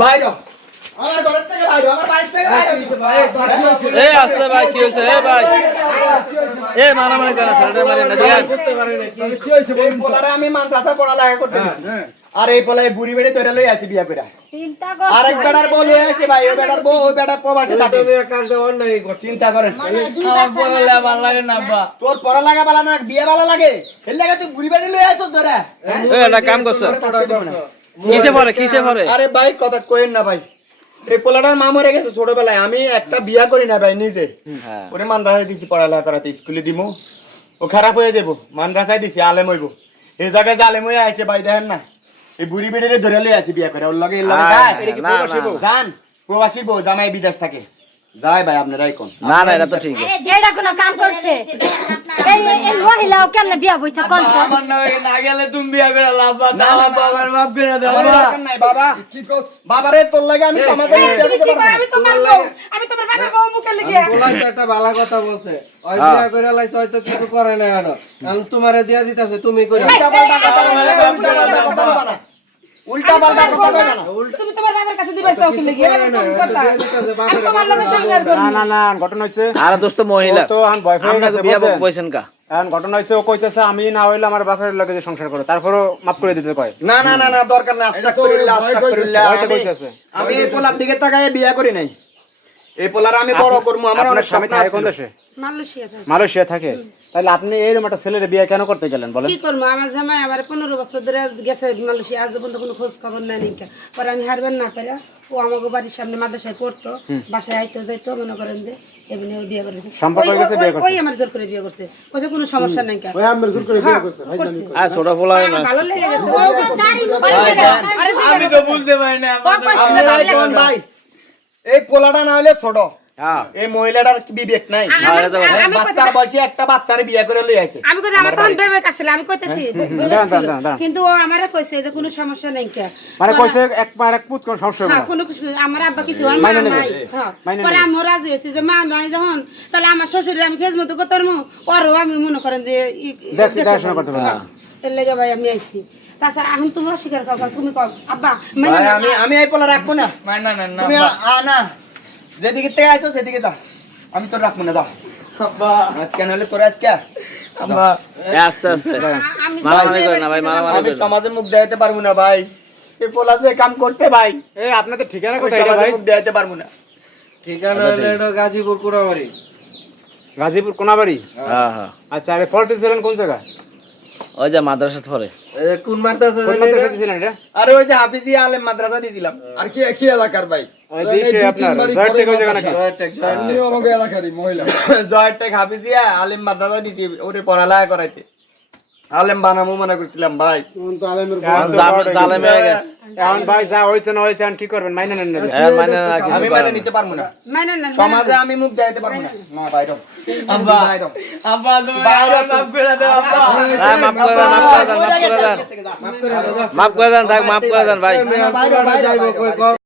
বাইরে আমার ঘর থেকে বাইরে আমার বাড়ি থেকে বাইরে এই আসলে ভাই কি হইছে এই ভাই এই মারামারি কেন সাইডে মারি না দিয়ান বুঝতে পারি না কি হইছে এই পোলারে আমি মাদ্রাসা পড়ালেখা করতে দিছি আর এই পোলায় বুড়ি বেড়ে ধরে লই আসি বিয়া করে চিন্তা কর আরেক বেটার বউ লই আসি ভাই ওই বেটার বউ ওই বেটার প্রবাসে থাকে তুমি কাজটা অন্যায় করছ চিন্তা করেন আমার পড়ালে ভালো লাগে না আব্বা তোর পড়ালেখা ভালো না বিয়ে ভালো লাগে এর লাগা তুই বুড়ি বেড়ে লই আসছ ধরে এই এটা কাম করছ কিসে পড়ে আরে ভাই কথা কইেন না ভাই এই পোলাটার মা মরে গেছে ছোটবেলায় আমি একটা বিয়া করি না ভাই নিজে ওরে মাদ্রাসায় দিছি পড়ালেখা করাতে স্কুলে দিমু ও খারাপ হয়ে যাবো মাদ্রাসায় দিছি আলেম হইব এই জায়গায় যে আলেম হয়ে আইছে ভাই দেখেন না এই বুড়ি বেড়ে ধরে লই আছি বিয়া করে ওর লগে এর লগে জান প্রবাসী বউ জামাই বিদেশ থাকে যাই ভাই আপনারাই কোন না না এটা তো ঠিক আছে আরে যেটা কোনো কাম করছে এই মহিলাও কেমনে বিয়া বইছে কোন আমার না গেলে তুমি বিয়া করে লাভ দাও বাবার মাফ করে দাও আমার দরকার নাই বাবা কি কস বাবারে তোর লাগে আমি সমাজে দিতে পারবো না আমি তোমার বাবার বউ মুখে লাগিয়া বলাই তো একটা ভালো কথা বলছে ওই বিয়া করে লাইছে হয়তো কিছু করে না আর আমি তোমারে দিয়া দিতাছে তুমি করে উল্টা পাল্টা কথা বলবা না উল্টা পাল্টা কথা কইবা না তুমি তোমার বাবার কাছে দিবাইছো কি লাগিয়া আমি তোমার লগে সংসার করি না না ঘটনা হইছে আর দোস্ত মহিলা তো আন বয়ফ্রেন্ড আমরা বিয়া বইছেন কা এখন ঘটনা হইছে ও কইতেছে আমি না হইলে আমার বাপের লগে যে সংসার করে তারপরও মাফ করে দিতে কয় না না না না দরকার না আস্তাগফিরুল্লাহ আস্তাগফিরুল্লাহ আমি এই পোলার দিকে তাকায় বিয়া করি নাই এই পোলার আমি বড় করব আমার অনেক স্বামী স্বপ্ন থাকে আছে কোন দেশে মালয়েশিয়াতে মালয়েশিয়া থাকে তাহলে আপনি এইরকম একটা ছেলের বিয়ে কেন করতে গেলেন বলেন কি করবো আমার জামাই আমার 15 বছর ধরে গেছে মালয়েশিয়া আজ পর্যন্ত কোনো খোঁজ খবর নাই নিকা পরে আমি হারবেন না পারা ও আমাকে বাড়ির সামনে মাদ্রাসায় পড়তো বাসায় আইতো যাইতো মনে করেন যে এমনি ও বিয়ে করেছে সম্পর্ক হয়ে গেছে, বিয়ে করছে। ওই আমার জোর করে বিয়ে করছে কইছে কোনো সমস্যা নাই কা ওই আমার জোর করে বিয়ে করছে আর ছোট পোলা না ভালো লেগে গেছে আমি তো বুঝতে পারি না আপনারাই কোন ভাই এই পোলাটা না হলে ছোট হ্যাঁ এই মহিলাটার বিবেক নাই বাচ্চার বয়সে একটা বাচ্চারে বিয়ে করে লই আইছে আমি কই আমার তখন বেবে আসলে আমি কইতেছি কিন্তু ও আমারে কইছে যে কোনো সমস্যা নাই কা মানে কইছে এক মার এক পুত কোন সমস্যা হবে হ্যাঁ না কোনো কিছু আমার আব্বা কিছু আর মা নাই হ্যাঁ পরে আমি রাজি হইছি যে মা নাই যখন তাহলে আমার শ্বশুরে আমি খেজমত করতাম ওরও আমি মনে করেন যে দেখাশোনা করতে পারবো এর লাগি ভাই আমি আইছি তাছাড়া এখন তুমি অস্বীকার করো তুমি কও আব্বা ভাই, আমি এই পোলা রাখবো না না না না তুমি না যেদিকে থেকে আইছো সেদিকে যাও আমি তোর রাখবো না যাও আব্বা আজকে নাহলে তোর আজকে আব্বা আস্তে আস্তে মারামারি করে না ভাই মারামারি আমি করে না সমাজে মুখ দেখাইতে পারবো না ভাই এই পোলা যে কাম করছে ভাই এই আপনাদের ঠিকানা আমি কোথায় এটা সমাজে ভাই মুখ দেখাইতে পারবো না ঠিকানা হলো এটা গাজীপুর কুড়াবাড়ি গাজীপুর কোনাবাড়ি হ্যাঁ হ্যাঁ আচ্ছা আরে ফলতে ছিলেন কোন জায়গা ওই যে মাদ্রাসা পড়ে কোন মারতাছে কোন মাদ্রাসা ছিলেন এটা আরে ওই যে হাফিজি আলেম মাদ্রাসা দিছিলাম আর কি কি এলাকার ভাই ওই দিশে আপনার জয় টেক ওই জায়গা নাকি এমনিও আমাকে এলাকারই মহিলা জয়ের টেক হাফিজি আলেম মাদ্রাসা দিছি ওরে পড়ালেখা করাইতে আলেম বানামু মনে করছিলাম ভাই কোন তো আলেমের জালেম হয়ে গেছে এখন ভাই যা হইছে না হইছে এখন কি করবেন মাইনা নেন না মানে না কিছু আমি মানে নিতে পারবো না মানে না সমাজে আমি মুখ দেখাইতে পারবো না না বাইরে আব্বা বাইরে আব্বা তুমি আমার মাফ করে দাও আব্বা হ্যাঁ মাফ করে দেন মাফ করে দেন মাফ করে দেন মাফ করে দেন ভাই বাইরে বাইরে